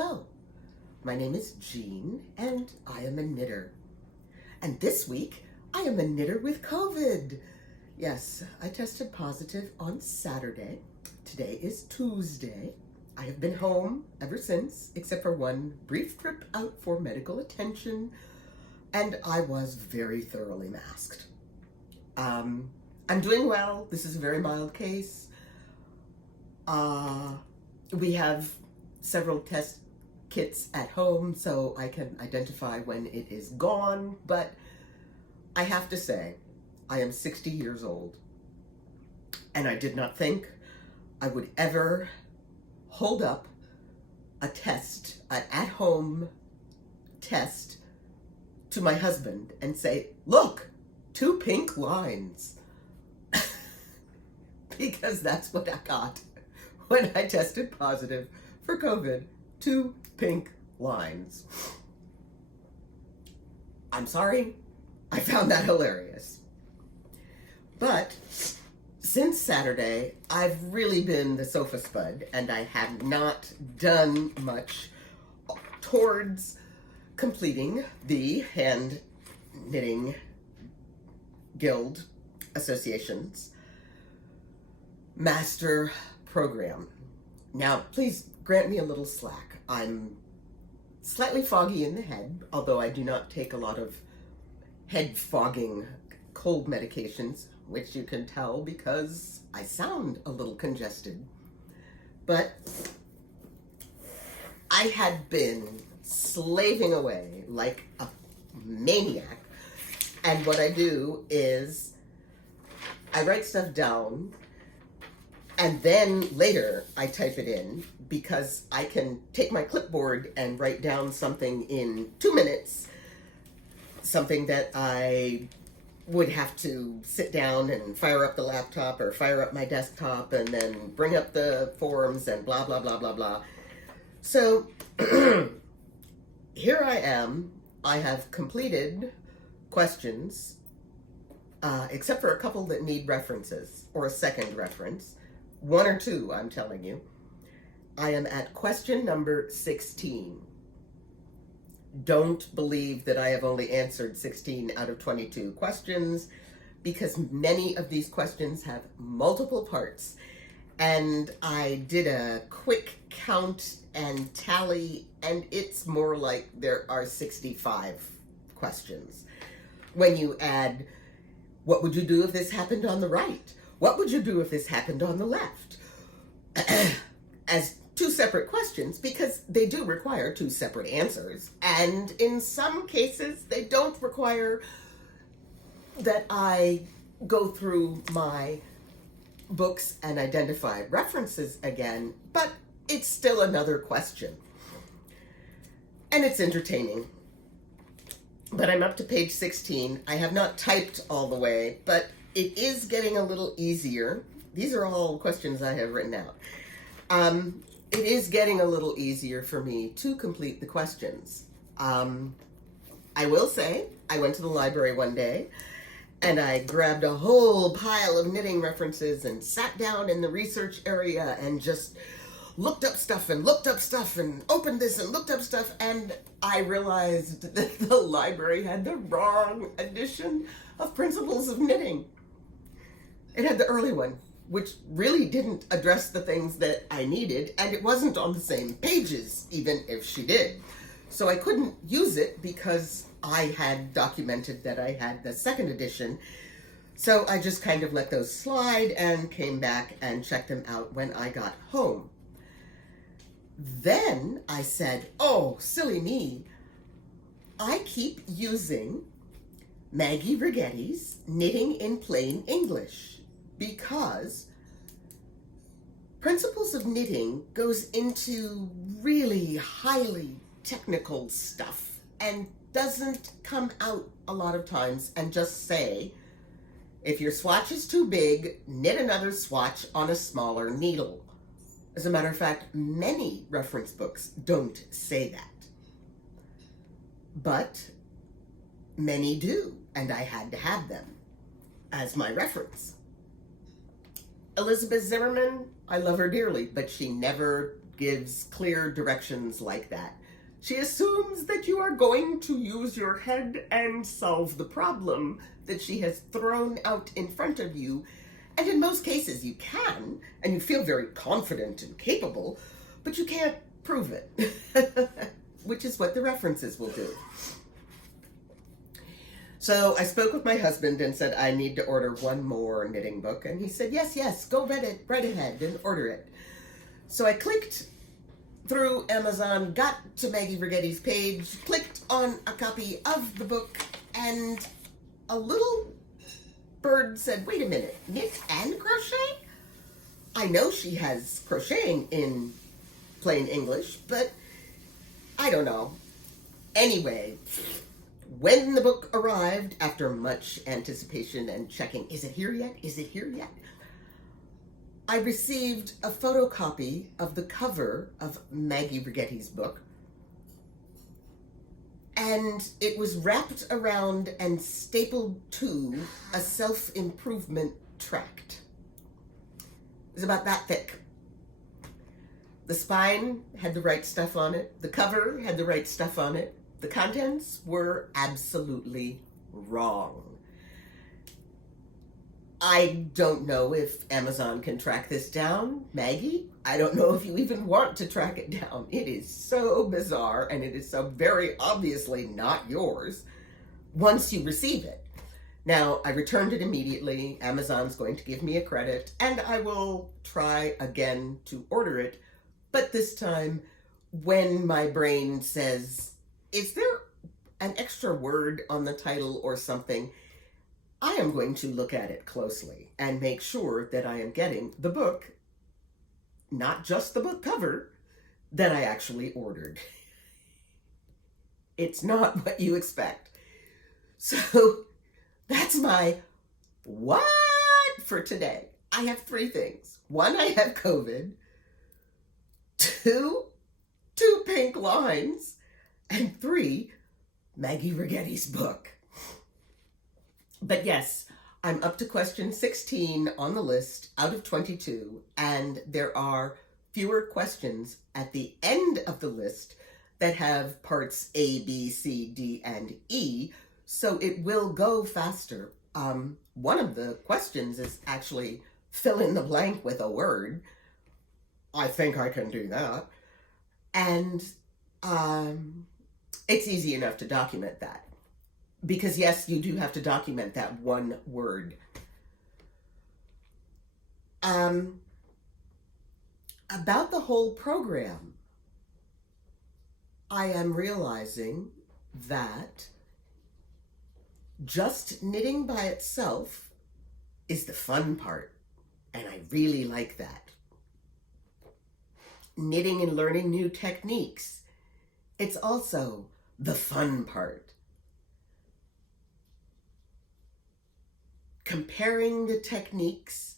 Hello, my name is Jean and I am a knitter. And this week I am a knitter with COVID. Yes, I tested positive on Saturday. Today is Tuesday. I have been home ever since, except for one brief trip out for medical attention, and I was very thoroughly masked. I'm doing well. This is a very mild case. We have several test kits at home, so I can identify when it is gone, but I have to say, I am 60 years old, and I did not think I would ever hold up a test, an at-home test, to my husband and say, look, 2 pink lines. Because that's what I got when I tested positive for COVID. 2 pink lines. I'm sorry, I found that hilarious. But since Saturday, I've really been the Sofa Spud, and I have not done much towards completing the Hand Knitting Guild Association's Master Program. Now, please grant me a little slack. I'm slightly foggy in the head, although I do not take a lot of head fogging cold medications, which you can tell because I sound a little congested. But I had been slaving away like a maniac, and what I do is I write stuff down, and then later I type it in, because I can take my clipboard and write down something in 2 minutes, something that I would have to sit down and fire up the laptop or fire up my desktop and then bring up the forums and blah, blah, blah, blah, blah. So here I am. I have completed questions, except for a couple that need references or a second reference. 1 or 2, I'm telling you. I am at question number 16. Don't believe that I have only answered 16 out of 22 questions, because many of these questions have multiple parts. And I did a quick count and tally, and it's more like there are 65 questions. When you add, what would you do if this happened on the right? What would you do if this happened on the left? As 2 separate questions, because they do require 2 separate answers. And in some cases, they don't require that I go through my books and identify references again, but it's still another question. And it's entertaining. But I'm up to page 16. I have not typed all the way, but it is getting a little easier. These are all questions I have written out. It is getting a little easier for me to complete the questions. I will say, I went to the library one day and I grabbed a whole pile of knitting references and sat down in the research area and just looked up stuff and opened this and looked up stuff, and I realized that the library had the wrong edition of Principles of Knitting. It had the early one, which really didn't address the things that I needed, and it wasn't on the same pages, even if she did. So I couldn't use it because I had documented that I had the second edition. So I just kind of let those slide and came back and checked them out when I got home. Then I said, oh, silly me, I keep using Maggie Righetti's Knitting in Plain English, because Principles of Knitting goes into really highly technical stuff and doesn't come out a lot of times and just say, if your swatch is too big, knit another swatch on a smaller needle. As a matter of fact, many reference books don't say that. But many do, and I had to have them as my reference. Elizabeth Zimmerman, I love her dearly, but she never gives clear directions like that. She assumes that you are going to use your head and solve the problem that she has thrown out in front of you. And in most cases you can, and you feel very confident and capable, but you can't prove it, which is what the references will do. So I spoke with my husband and said I need to order one more knitting book, and he said, yes, go right ahead and order it. So I clicked through Amazon, got to Maggie Rigetti's page, clicked on a copy of the book, and a little bird said, wait a minute, knit and crochet? I know she has crocheting in plain English, but I don't know. Anyway, when the book arrived, after much anticipation and checking, is it here yet? I received a photocopy of the cover of Maggie Rigetti's book, and it was wrapped around and stapled to a self-improvement tract. It was about that thick. The spine had the right stuff on it. The cover had the right stuff on it. The contents were absolutely wrong. I don't know if Amazon can track this down. Maggie, I don't know if you even want to track it down. It is so bizarre, and it is so very obviously not yours once you receive it. Now, I returned it immediately. Amazon's going to give me a credit, and I will try again to order it. But this time, when my brain says, is there an extra word on the title or something, I am going to look at it closely and make sure that I am getting the book, not just the book cover, that I actually ordered. It's not what you expect. So that's my what for today. I have 3 things. 1, I have COVID. 2 pink lines. And 3, Maggie Rigetti's book. But yes, I'm up to question 16 on the list out of 22, and there are fewer questions at the end of the list that have parts A, B, C, D, and E, so it will go faster. One of the questions is actually fill in the blank with a word. I think I can do that. And it's easy enough to document that. Because yes, you do have to document that one word. About the whole program, I am realizing that just knitting by itself is the fun part, and I really like that. Knitting and learning new techniques, it's also the fun part. Comparing the techniques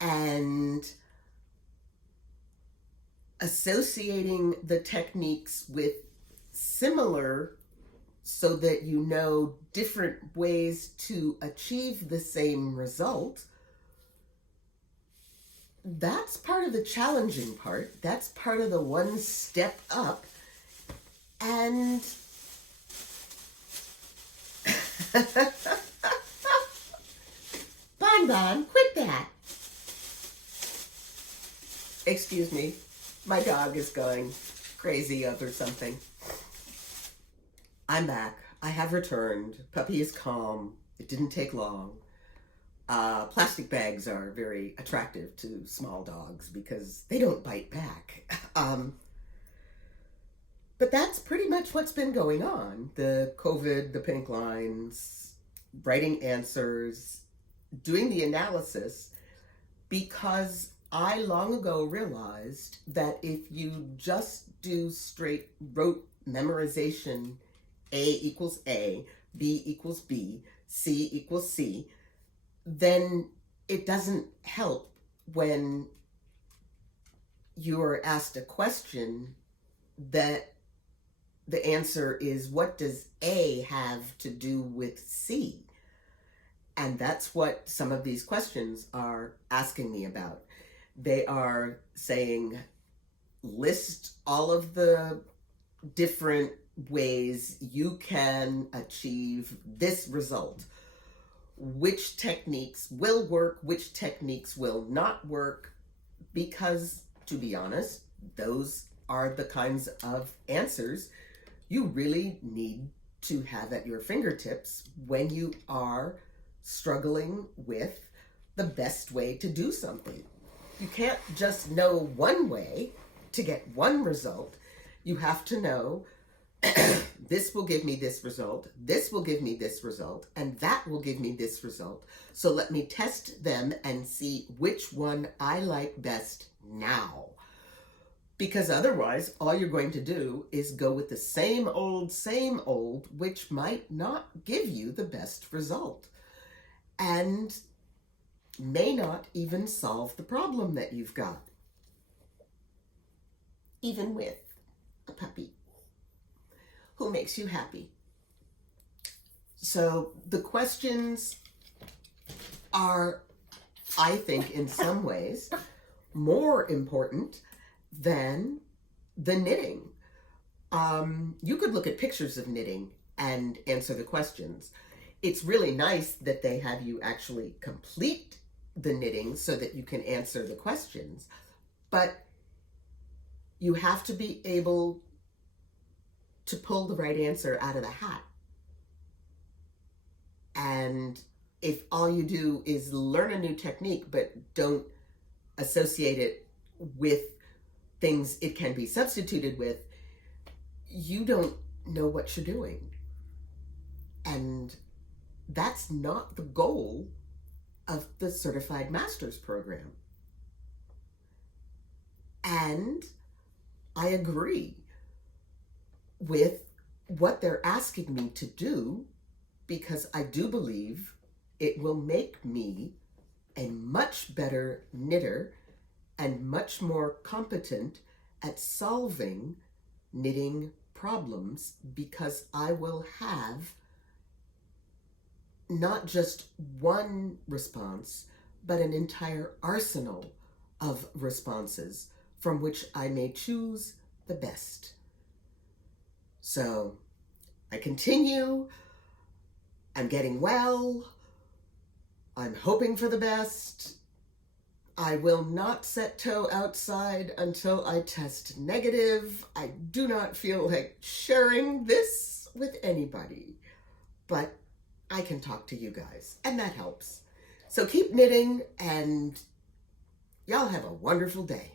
and associating the techniques with similar so that you know different ways to achieve the same result, that's part of the challenging part. That's part of the one step up. And Bon, quit that. Excuse me, my dog is going crazy over something. I'm back. I have returned. Puppy is calm. It didn't take long. Plastic bags are very attractive to small dogs because they don't bite back. But that's pretty much what's been going on. The COVID, the pink lines, writing answers, doing the analysis, because I long ago realized that if you just do straight rote memorization, A equals A, B equals B, C equals C, then it doesn't help when you are asked a question that the answer is, what does A have to do with C? And that's what some of these questions are asking me about. They are saying, list all of the different ways you can achieve this result. Which techniques will work, which techniques will not work, because, to be honest, those are the kinds of answers you really need to have at your fingertips when you are struggling with the best way to do something. You can't just know one way to get one result. You have to know this will give me this result, this will give me this result, and that will give me this result. So let me test them and see which one I like best now. Because otherwise, all you're going to do is go with the same old, which might not give you the best result. And may not even solve the problem that you've got. Even with a puppy who makes you happy. So the questions are, I think, in some ways, more important than the knitting. You could look at pictures of knitting and answer the questions. It's really nice that they have you actually complete the knitting so that you can answer the questions, but you have to be able to pull the right answer out of the hat. And if all you do is learn a new technique but don't associate it with things it can be substituted with, you don't know what you're doing. And that's not the goal of the Certified Master's Program. And I agree with what they're asking me to do, because I do believe it will make me a much better knitter and much more competent at solving knitting problems, because I will have not just one response, but an entire arsenal of responses from which I may choose the best. So I continue. I'm getting well. I'm hoping for the best. I will not set toe outside until I test negative. I do not feel like sharing this with anybody, but I can talk to you guys, and that helps. So keep knitting, and y'all have a wonderful day.